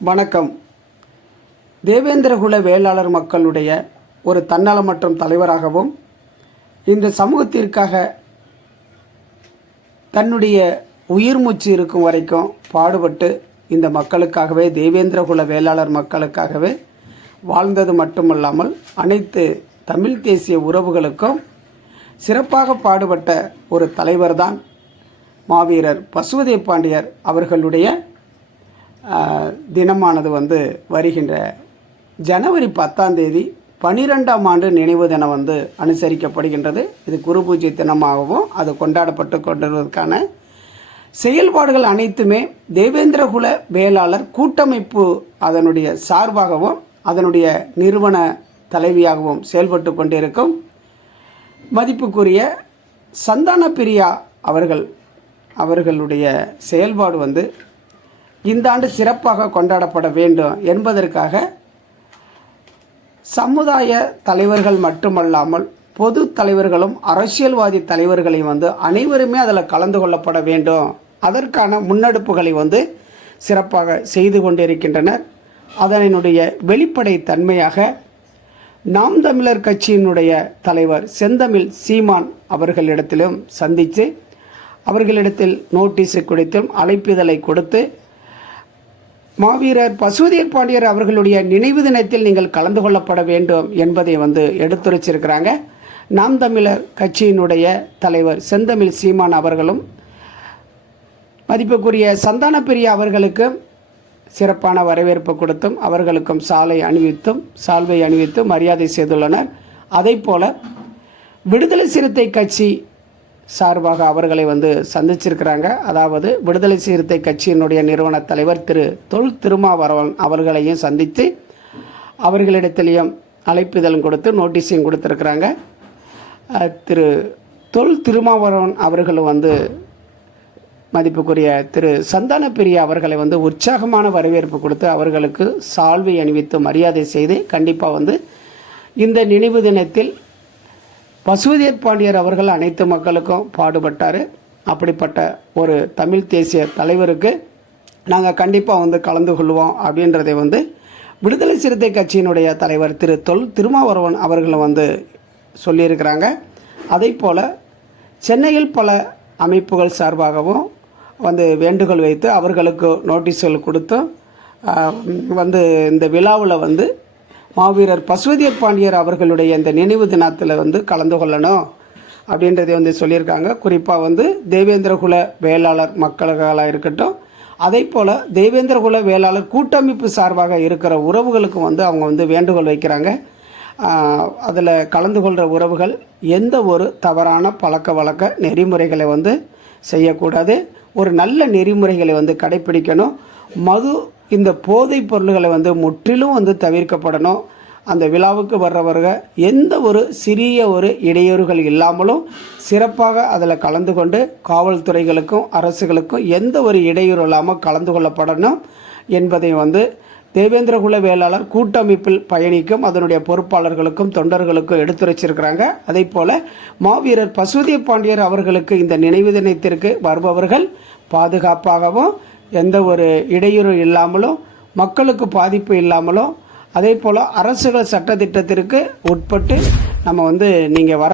வணக்கம். தேவேந்திரகுல வேளாளர் மக்களுடைய ஒரு தன்னலமற்றும் தலைவராகவும் இந்த சமூகத்திற்காக தன்னுடைய உயிர் மூச்சு இருக்கும் வரைக்கும் பாடுபட்டு இந்த மக்களுக்காகவே தேவேந்திரகுல வேளாளர் மக்களுக்காகவே வாழ்ந்தது மட்டுமல்லாமல் அனைத்து தமிழ் தேசிய உறவுகளுக்கும் சிறப்பாக பாடுபட்ட ஒரு தலைவர்தான் மாவீரர் பசுவதே பாண்டியர் அவர்களுடைய தினமானது வந்து வருகின்ற ஜனவரி பத்தாம் தேதி பனிரெண்டாம் ஆண்டு நினைவு தினம் வந்து அனுசரிக்கப்படுகின்றது. இது குரு பூஜை தினமாகவும் அது கொண்டாடப்பட்டு கொண்டிருப்பதற்கான செயல்பாடுகள் அனைத்துமே தேவேந்திரகுல வேளாளர் கூட்டமைப்பு அதனுடைய சார்பாகவும் அதனுடைய நிறுவன தலைவியாகவும் செயல்பட்டு கொண்டிருக்கும். மதிப்புக்குரிய சந்தான பிரியா அவர்கள் அவர்களுடைய செயல்பாடு வந்து இந்த ஆண்டு சிறப்பாக கொண்டாடப்பட வேண்டும் என்பதற்காக சமுதாய தலைவர்கள் மட்டுமல்லாமல் பொது தலைவர்களும் அரசியல்வாதி தலைவர்களையும் வந்து அனைவருமே அதில் கலந்து கொள்ளப்பட வேண்டும். அதற்கான முன்னெடுப்புகளை வந்து சிறப்பாக செய்து கொண்டிருக்கின்றனர். அதனுடைய வெளிப்படை தன்மையாக நாம் தமிழர் கட்சியினுடைய தலைவர் செந்தமிழ் சீமான் அவர்களிடத்திலும் சந்தித்து அவர்களிடத்தில் நோட்டீஸை கொடுத்தும் அழைப்பிதழை கொடுத்து மாவீரர் பசுவதீர் பாண்டியர் அவர்களுடைய நினைவு தினத்தில் நீங்கள் கலந்து கொள்ளப்பட வேண்டும் என்பதை வந்து எடுத்துரைச்சிருக்கிறாங்க. நாம் தமிழர் கட்சியினுடைய தலைவர் செந்தமிழ் சீமான் அவர்களும் மதிப்புக்குரிய சந்தான பிரியா அவர்களுக்கு சிறப்பான வரவேற்பு கொடுத்தும் அவர்களுக்கும் சாலை அணிவித்தும் சால்வை அணிவித்தும் மரியாதை செய்துள்ளனர். அதைப்போல விடுதலை சிறுத்தை கட்சி சார்பாக அவர்களை வந்து சந்திச்சிருக்கிறாங்க. அதாவது விடுதலை சிறுத்தை கட்சியினுடைய நிறுவன தலைவர் திரு தொல் திருமாவரவன் அவர்களையும் சந்தித்து அவர்களிடத்திலையும் அழைப்பிதழும் கொடுத்து நோட்டீஸையும் கொடுத்துருக்குறாங்க. திரு தொல் திருமாவரவன் அவர்களும் வந்து மதிப்புக்குரிய திரு சந்தான பிரியா அவர்களை வந்து உற்சாகமான வரவேற்பு கொடுத்து அவர்களுக்கு சால்வை அணிவித்து மரியாதை செய்து கண்டிப்பாக வந்து இந்த நினைவு தினத்தில் பசுவதேர் பாண்டியர் அவர்கள் அனைத்து மக்களுக்கும் பாடுபட்டார். அப்படிப்பட்ட ஒரு தமிழ் தேசிய தலைவருக்கு நாங்கள் கண்டிப்பாக வந்து கலந்து கொள்வோம் அப்படின்றதை வந்து விடுதலை சிறுத்தை கட்சியினுடைய தலைவர் திரு தொல் திருமாவரவன் அவர்களை வந்து சொல்லியிருக்கிறாங்க. அதே போல் சென்னையில் பல அமைப்புகள் சார்பாகவும் வந்து வேண்டுகோள் வைத்து அவர்களுக்கு நோட்டீஸ்கள் கொடுத்தும் வந்து இந்த விழாவில் வந்து மாவீரர் பசுவதியர் பாண்டியர் அவர்களுடைய இந்த நினைவு தினத்தில் வந்து கலந்து கொள்ளணும் அப்படின்றதை வந்து சொல்லியிருக்காங்க. குறிப்பாக வந்து தேவேந்திரகுல வேளாளர் மக்களாக இருக்கட்டும் அதே போல் தேவேந்திரகுல வேளாளர் கூட்டமைப்பு சார்பாக இருக்கிற உறவுகளுக்கும் வந்து அவங்க வந்து வேண்டுகோள் வைக்கிறாங்க. அதில் கலந்து கொள்கிற உறவுகள் எந்த ஒரு தவறான பழக்க வழக்க நெறிமுறைகளை வந்து செய்யக்கூடாது. ஒரு நல்ல நெறிமுறைகளை வந்து கடைப்பிடிக்கணும் மது இந்த போதைப் பொருள்களை வந்து முற்றிலும் வந்து தவிர்க்கப்படணும். அந்த விழாவுக்கு வர்றவர்கள் எந்த ஒரு சிறிய ஒரு இடையூறுகள் இல்லாமலும் சிறப்பாக அதில் கலந்து கொண்டு காவல்துறைகளுக்கும் அரசுகளுக்கும் எந்த ஒரு இடையூறு இல்லாமல் கலந்து கொள்ளப்படணும் என்பதை வந்து தேவேந்திரகுல வேளாளர் கூட்டமைப்பில் பயணிக்கும் அதனுடைய பொறுப்பாளர்களுக்கும் தொண்டர்களுக்கும் எடுத்துரைச்சிருக்கிறாங்க அதே போல மாவீரர் பசுதி பாண்டியர் அவர்களுக்கு இந்த நினைவு தினத்திற்கு வருபவர்கள் பாதுகாப்பாகவும் எந்த ஒரு இடையூறு இல்லாமலும் மக்களுக்கு பாதிப்பு இல்லாமலும் அதே போல் அரசுகள் சட்டத்திட்டத்திற்கு உட்பட்டு நம்ம வந்து நீங்கள் வர